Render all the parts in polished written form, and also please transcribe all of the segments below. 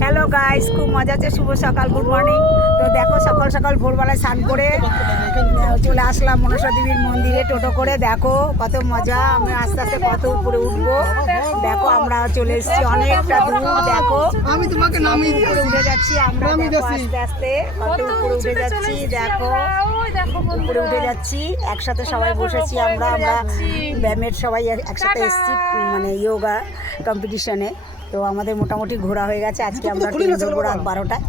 Hello guys, খুব মজা আছে। শুভ সকাল, গুড মর্নিং। তো দেখো সকাল সকাল ভোরবেলায় স্নান করে চলে আসলাম মনসা দেবীর মন্দিরে টোটো করে। দেখো কত মজা, আমি আস্তে আস্তে কত উপরে উঠবো। দেখো আমরা চলে এসেছি অনেকটা দূর। দেখো আমি তোমাকে নামিয়ে উপরে উঠে যাচ্ছি আমরা, দেখো আস্তে আস্তে কত উপরে উঠে যাচ্ছি। দেখো উপরে উঠে যাচ্ছি, একসাথে সবাই বসেছি আমরা ব্যায়ামের সবাই একসাথে এসেছি, মানে যোগা কম্পিটিশনে। তো আমাদের মোটামুটি ঘোরা হয়ে গেছে। আজকে আমরা ট্রেন ধরবো রাত 12টায়,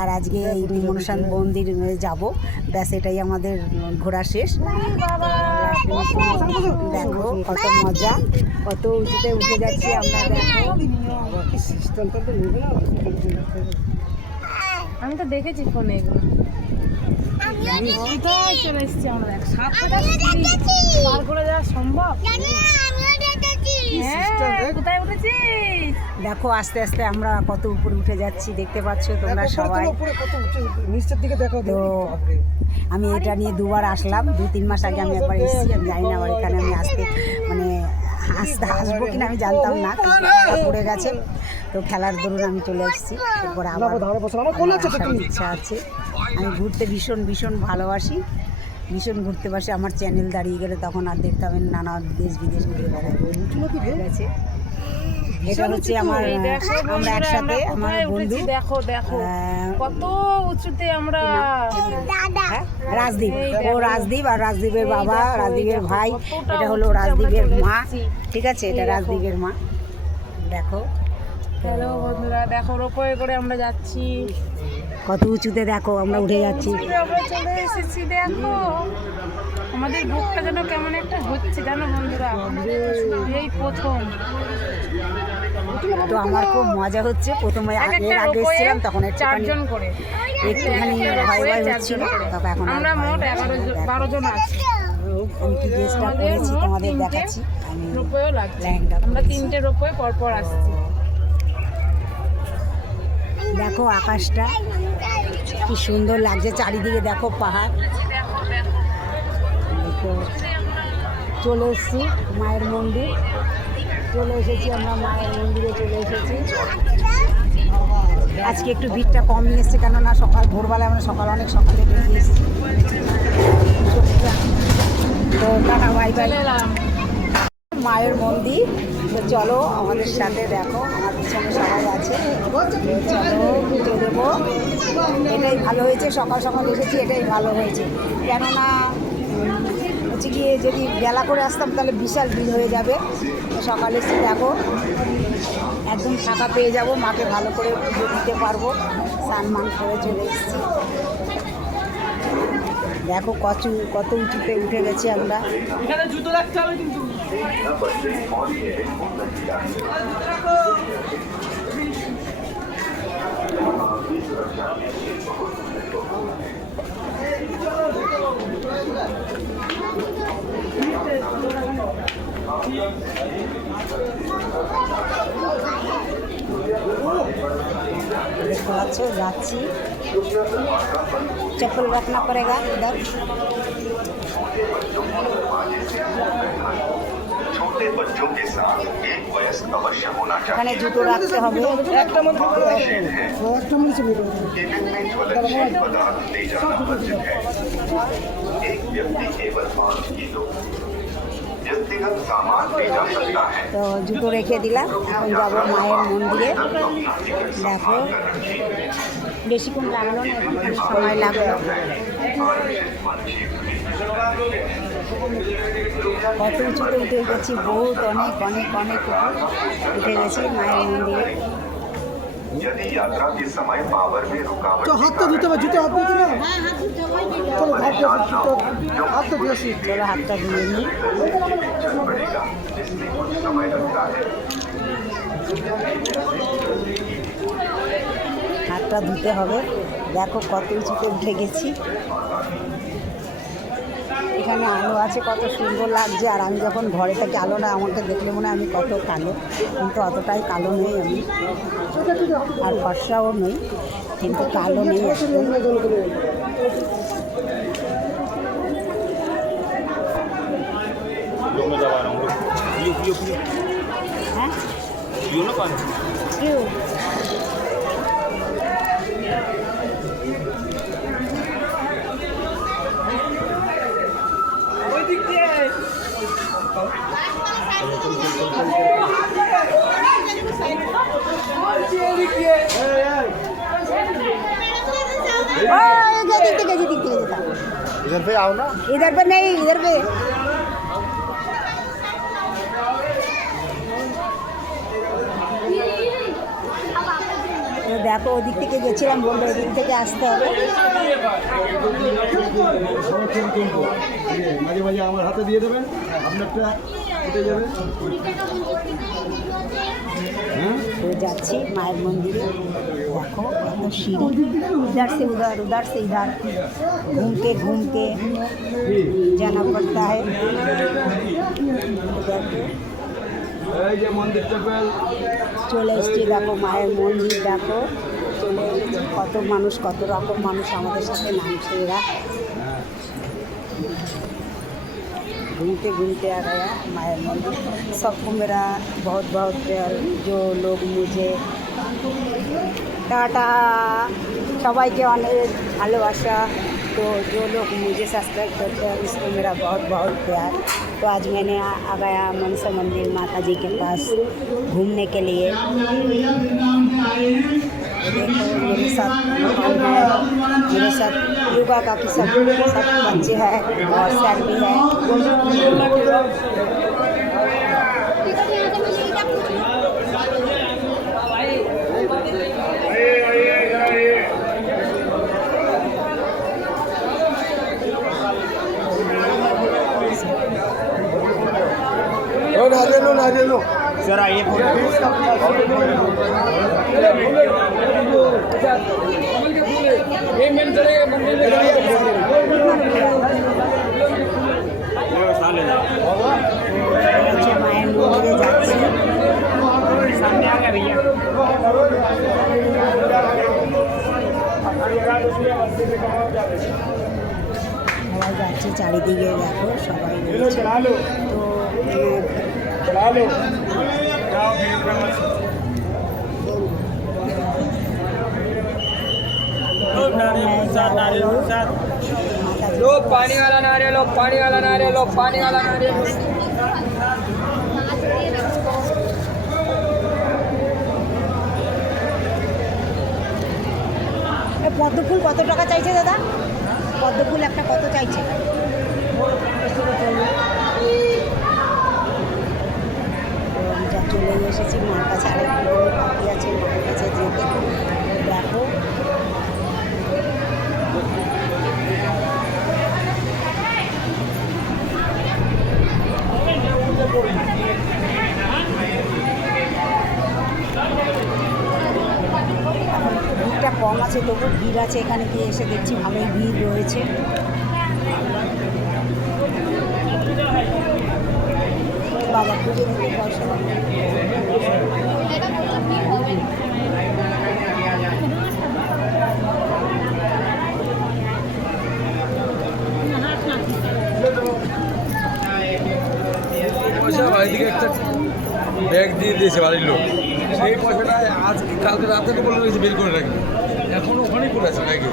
আর আজকে এই মনসা মন্দির যাব। ব্যাস এটাই আমাদের ঘোরা শেষ। দেখো কত মজা, কত উঁচুতে উঠে যাচ্ছি আমরা। দেখো আমি তো দেখেছি ফোনে এগুলো। কোথায় চলে এসেছি আমরা? পার করে যাওয়া সম্ভব? কোথায় উঠেছিস? দেখো আস্তে আস্তে আমরা কত উপরে উঠে যাচ্ছি, দেখতে পাচ্ছ তোমরা সবাই। তো আমি এটা নিয়ে দুবার আসলাম, 2-3 মাস আগে আমি একবার এসেছি। আমি জানি না আবার এখানে আমি আসবো কিনা আমি জানতাম না, পড়ে গেছে। তো খেলার দরুন আমি চলে এসেছি। এরপরে আবার ইচ্ছা আছে। আমি ঘুরতে ভীষণ ভীষণ ভালোবাসি, ভীষণ ঘুরতে বাসি। আমার চ্যানেল দাঁড়িয়ে গেলে তখন আর দেখতে হবে নানা দেশ বিদেশ ঘুরে বেড়াচ্ছে। এটা হচ্ছে আমরা একসাথে, আমার বন্ধু। দেখো দেখো কত উঁচুতে আমরা। রাজদীপ, ও রাজদীপ, আর রাজদীপের বাবা, রাজদীপের ভাই। এটা হলো রাজদীপের মা, ঠিক আছে? এটা রাজদীপের মা। দেখো হ্যালো বন্ধুরা, দেখো রোপওয়ে করে আমরা যাচ্ছি। কত উঁচুতে দেখো আমরা উঠে যাচ্ছি। আমরা চলে এসেছি। দেখো আমাদের বুকটা যেন কেমন একটা হচ্ছে, জানো বন্ধুরা, এই প্রথম। তো আমার খুব মজা হচ্ছে। প্রথমে এর আগে এসেছিলাম তখন একটুখানি ভয় ভয় হচ্ছিল, তবে এখন আমরা মোট 11-12 জন আছি। আমি কি ড্রেসটা পরেছি তোমাদের দেখাচ্ছি। আমি রোপওয়েও লাগছে, লেহেঙ্গা আমরা পরেছি। 3টে রোপওয়ে পরপর আসছি। দেখো আকাশটা কি সুন্দর লাগছে, চারিদিকে দেখো পাহাড়। দেখো চলে এসেছি মায়ের মন্দির, চলে এসেছি আমরা মায়ের মন্দিরে চলে এসেছি। আজকে একটু ভিড়টা কম এসেছে, কেননা সকাল ভোরবেলায় আমরা অনেক সকালে বেরিয়ে এসেছি। তো টাটা বাই বাই। মায়ের মন্দির, তো চলো আমাদের সাথে। দেখো আমার পিছনে সবাই আছে, চলো পুজো দেবো। এটাই ভালো হয়েছে, সকাল সকাল এসেছি, এটাই ভালো হয়েছে। কেননা হচ্ছে গিয়ে যদি বেলা করে আসতাম তাহলে বিশাল ভিড় হয়ে যাবে। সকালে এসে দেখো একদম ফাঁকা পেয়ে যাব, মাকে ভালো করে পুজো দিতে পারবো। স্নান মান করে চলে এসেছি। দেখো কত উঁচুতে উঠে গেছি আমরা। এখানে জুতো রাখতে হবে কিন্তু। देखो अच्छे जाच्छी, चप्पल रखना पड़ेगा इधर। छोटे बच्चों के साथ एक वयस्क अवश्य होना এখানে चाहिए। জুতো রাখতে হবে। टिफिन में ज्वलनशील पदार्थ ले जाना वर्जित है। एक व्यक्ति केवल 5 किलो व्यक्तिगत सामान ले जा सकता है। তো জুতো রেখে দিলাম, এখন যাবো মায়ের মন্দিরে। দেখো বেশিক্ষণ লাগলো না, একটুখানি সময় লাগলো। কত উঁচুতে উঠে গেছি, বহুত অনেক অনেক অনেক উঠে গেছি মায়ের মন্দিরে। यदि यात्रा के समय पावर में रुकावट তো হাত তো ধুতে হবে, জুতো হাত ধুতে না। চলো হাত তো ধুয়েছি। চলো হাতটা ধুয়ে নিই। चल पड़ेगा, जिसमें कुछ समय लगता है। হাতটা ধুতে হবে। দেখো কত উঁচুতে উঠে গেছি। এখানে আলো আছে, কত সুন্দর লাগছে। আর আমি যখন ঘরে থাকি আলো না, আমাকে দেখলে মনে হয় আমি কত কালো, কিন্তু অতটাই কালো নেই আমি, আর ফর্সাও নেই, কিন্তু কালো নেই একদম। হ্যাঁ दिख के देता इधर पे आओ ना। इधर पे नहीं, इधर पे দেখো ওদিক থেকে গেছিলাম, বললো ওদিক থেকে আসতে হবে। মাঝে মাঝে আমার হাতে দিয়ে দেবেন, আপনারটা উঠে যাবে। তো যাচ্ছি মায়ের মন্দিরে, দেখো কত সিঁড়ি, उधर से इधर घूम के जाना पड़ता है। এই যে মন্দির টেম্পল চলে এসছি, দেখো মায়ের মন্দির, দেখো চলে এসেছি। কত মানুষ, কত রকম মানুষ আমাদের সাথে নামছে এরা। घूमते आ गया मायर मंदिर। सबको मेरा बहुत बहुत प्यार, जो लोग मुझे टाटा সবাইকে অনেক ভালোবাসা। तो जो लोग मुझे सब्सक्राइब करते हैं उसको मेरा बहुत बहुत प्यार। तो आज मैंने आ गया मनसा मंदिर माता जी के पास घूमने के लिए। मेरे साथ योगा का भी सब बच्चे हैं और सर भी है। ना दे लो सर, आइए মায়ের মন্দিরে যাচ্ছি। সামনে আগে भैया সবাই যাচ্ছে, চারিদিকে দেখো সবাই রয়েছে। তো लो पानी वाला नारियल, लो पानी वाला नारियल, लो पानी वाला नारियल। পদ্ম ফুল কত টাকা চাইছে দাদা? পদ্ম ফুল একটা কত চাইছে? যা চলে এসেছি মার কাছে, আরেকটু বাকি আছে মার কাছে যেতে। দেখো ভিড়টা কম আছে, তবু ভিড় আছে। এখানে গিয়ে এসে দেখছি ভালোই ভিড় রয়েছে। বাবা পুজো দিতে পয়সা বাড়িতে একটা ব্যাগ দিয়ে দিয়েছে বাড়ির লোক, সেই পয়সাটা আজ কালকে রাতে তো বলে রয়েছে বের করে রাখবে, এখন ওখানেই পড়ে আছে ব্যাগে।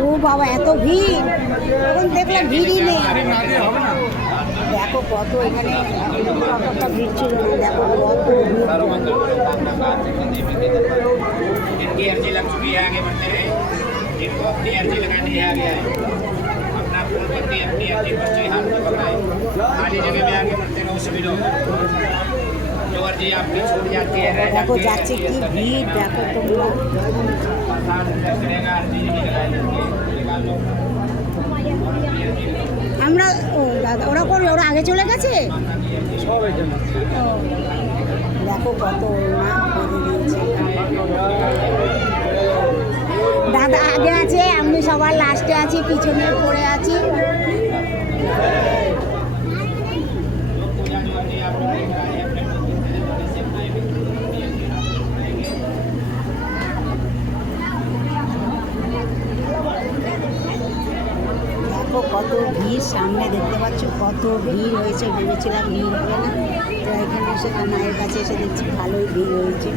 ও বাবা এত ভিড়, এখন দেখলাম ভিড়ই নেই। দেখো কত এখানে অতটা ভিড় ছিল না, দেখো কত ভিড়। इनकी अर्जी लग चुकी है, आगे बढ़ते हैं। जिनको अपनी अर्जी लगानी है आगे आए, अपना फूल पत्ती अपनी अर्जी पर्ची हाथ में पकड़ाए, खाली जगह में आगे बढ़ते रहो सभी लोग। जो अर्जी आपकी छूट जाती है रह দেখো जाती है, যাচ্ছে কি ভিড়, দেখো তোমরা। करेगा अर्जी नहीं लगाई जाती है, निकाल लो। আমরা ও দাদা ওরা করে, ওরা আগে চলে গেছে। ও, দেখো কত না বেঁধে দিয়েছে। দাদা আগে আছে, আমি সবার লাস্টে আছি, পিছনে পড়ে আছি। দেখো কত ভিড়, সামনে দেখতে পাচ্ছ কত ভিড় হয়েছে, ভেবেছিলাম ভিড় হবে না, তো এখানে এসে মায়ের কাছে এসে দেখছি ভালোই ভিড় হয়েছে।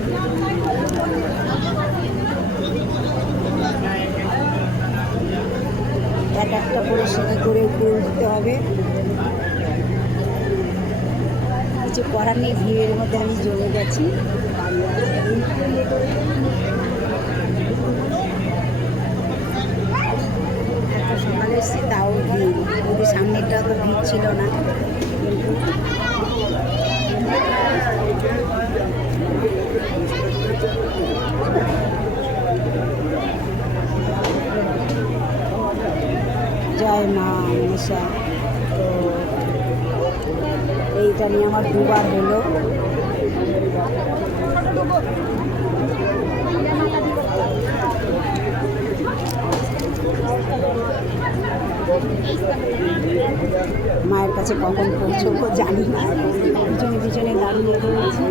এক একটা করে সিঁড়ি করে উপরে উঠতে হবে, কিছু করার নেই, ভিড়ের মধ্যে আমি জমে গেছি। এত সকালে এসেছি তাও ভিড়, যদি সামনেটা তো ভিড় ছিল না। জয় মা মনসা। তো এইটা নিয়ে আমার দুবার হলো। মায়ের কাছে কখন পৌঁছবো জানি না, পিছনে পিছনে দাঁড়িয়ে রয়েছে।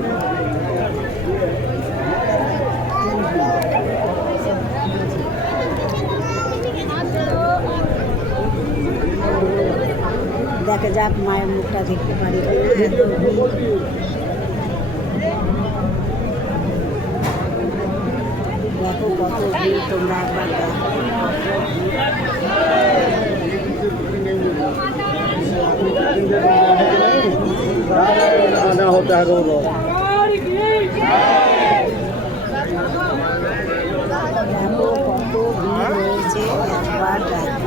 দেখা যাক মায়ের মুখটা দেখতে পারি কিনা। দেখো কত ভিড়, তোমরা একবার দেখো। आना होता है रोज দেখো কত ভিড় হয়েছে, একবার দেখো।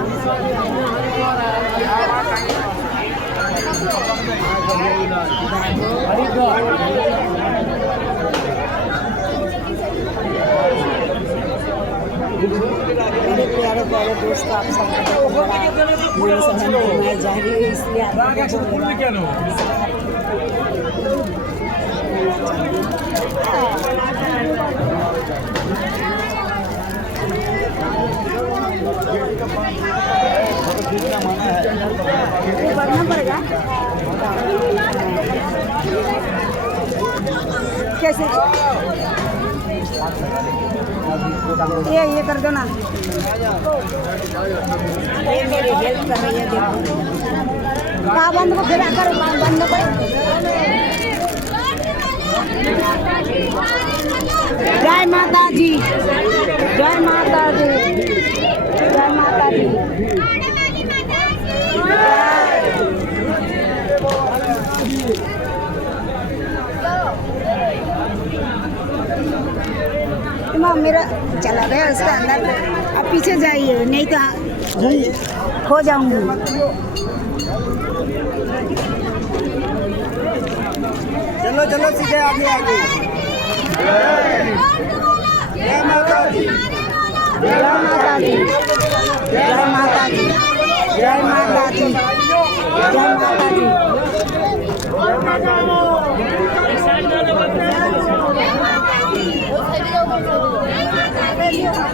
मेरे प्यारे प्यारे दोस्तों, आप सबको मेरे समझ में जा रही है, इसलिए बढ़ना पड़ेगा। कैसे ये कर दो ना, ये मेरी हेल्प कर रही है। देखो कहाँ बंद को फिर आकर बंद कर। जय माता जी, जय माता दी, जय माता दी। मेरा चला गया उसका अंदर, अब पीछे जाइए नहीं तो खो जाऊंगी। चलो चलो सीधे आगे आगे। जय माता दी, जय माता दी, जय माता दी, जय माता दी, जय माता दी।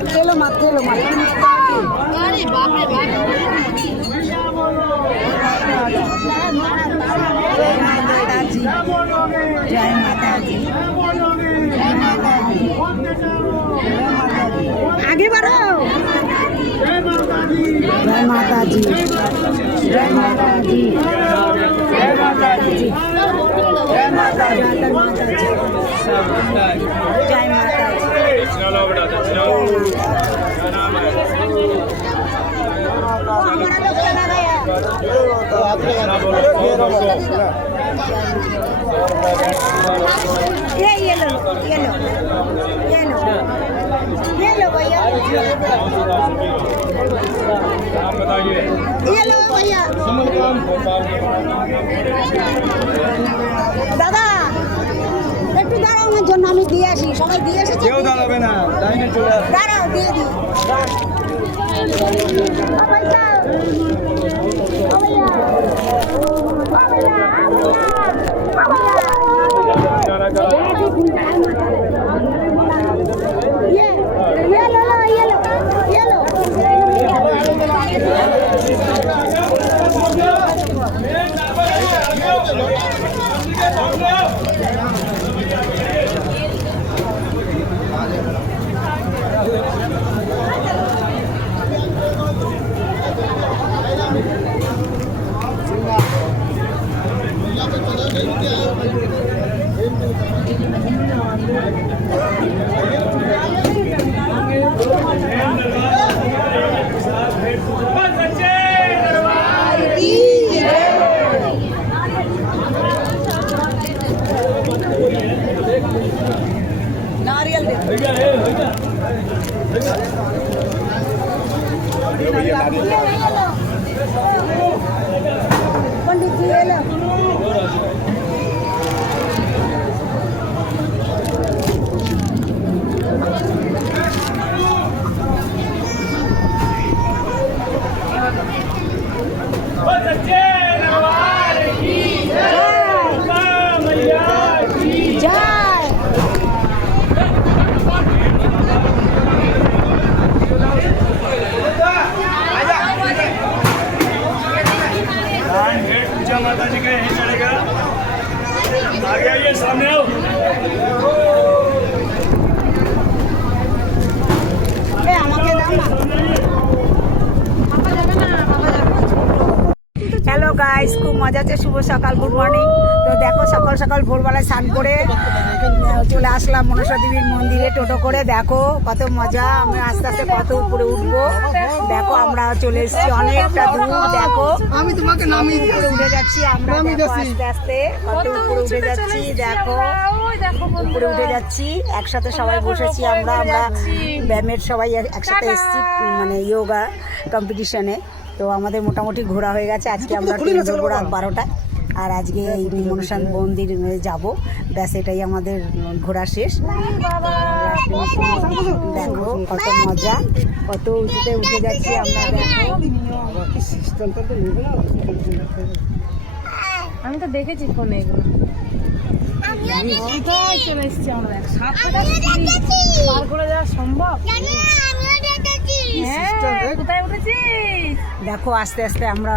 चलो मत, चलो मत। अरे बाप रे बाप। जय माता जी, जय माता जी, जय माता जी। आगे बढ़ो। जय माता जी, जय माता जी, जय माता जी, जय माता जी, जय माता जी, जय माता जी। ये लो, ये लो, ये लो, ये लो भैया, ये लो भैया। দাদা একটু দাঁড়াও, আমার জন্য আমি দিয়ে আসি, সবাই দিয়ে এসেছে। কেউ দাঁড়াবে না, লাইনে চলে আসবে। দাঁড়াও, দিয়ে দিই। पंडित जी एलो पूजा माता जी का यहीं चलेगा। आगे आइए, सामने आओ। হ্যালো গাইস, খুব মজা হচ্ছে। শুভ সকাল, গুড মর্নিং। তো দেখো সকাল সকাল ভোরবেলায় স্নান করে চলে আসলাম মনসা দেবীর মন্দিরে টোটো করে। দেখো কত মজা, আমরা আস্তে আস্তে কত উপরে উঠবো। দেখো আমরা চলে এসেছি অনেকটা দূর। দেখো আমি তোমাকে নামিয়ে উপরে উঠে যাচ্ছি আমরা, দেখো আস্তে আস্তে কত উপরে উঠে যাচ্ছি। দেখো উপরে উঠে যাচ্ছি, একসাথে সবাই বসেছি আমরা ব্যায়ামের সবাই একসাথে এসেছি মানে যোগা কম্পিটিশনে। তো আমাদের মোটামুটি ঘোরা হয়ে গেছে। আজকে আমরা ট্রেন ধরবো রাত 12টায়, আর আজকে এই মনসা মন্দির যাব। ব্যাস এটাই আমাদের ঘোরা শেষ। দেখো কত মজা, কত উঁচুতে উঠে যাচ্ছি আমরা। দেখো আমি তো দেখেছি ফোনে এগুলো। কোথায় চলে এসেছি আমরা? পার করে যাওয়া সম্ভব? হ্যাঁ, কোথায় উঠেছিস? দেখো আস্তে আস্তে আমরা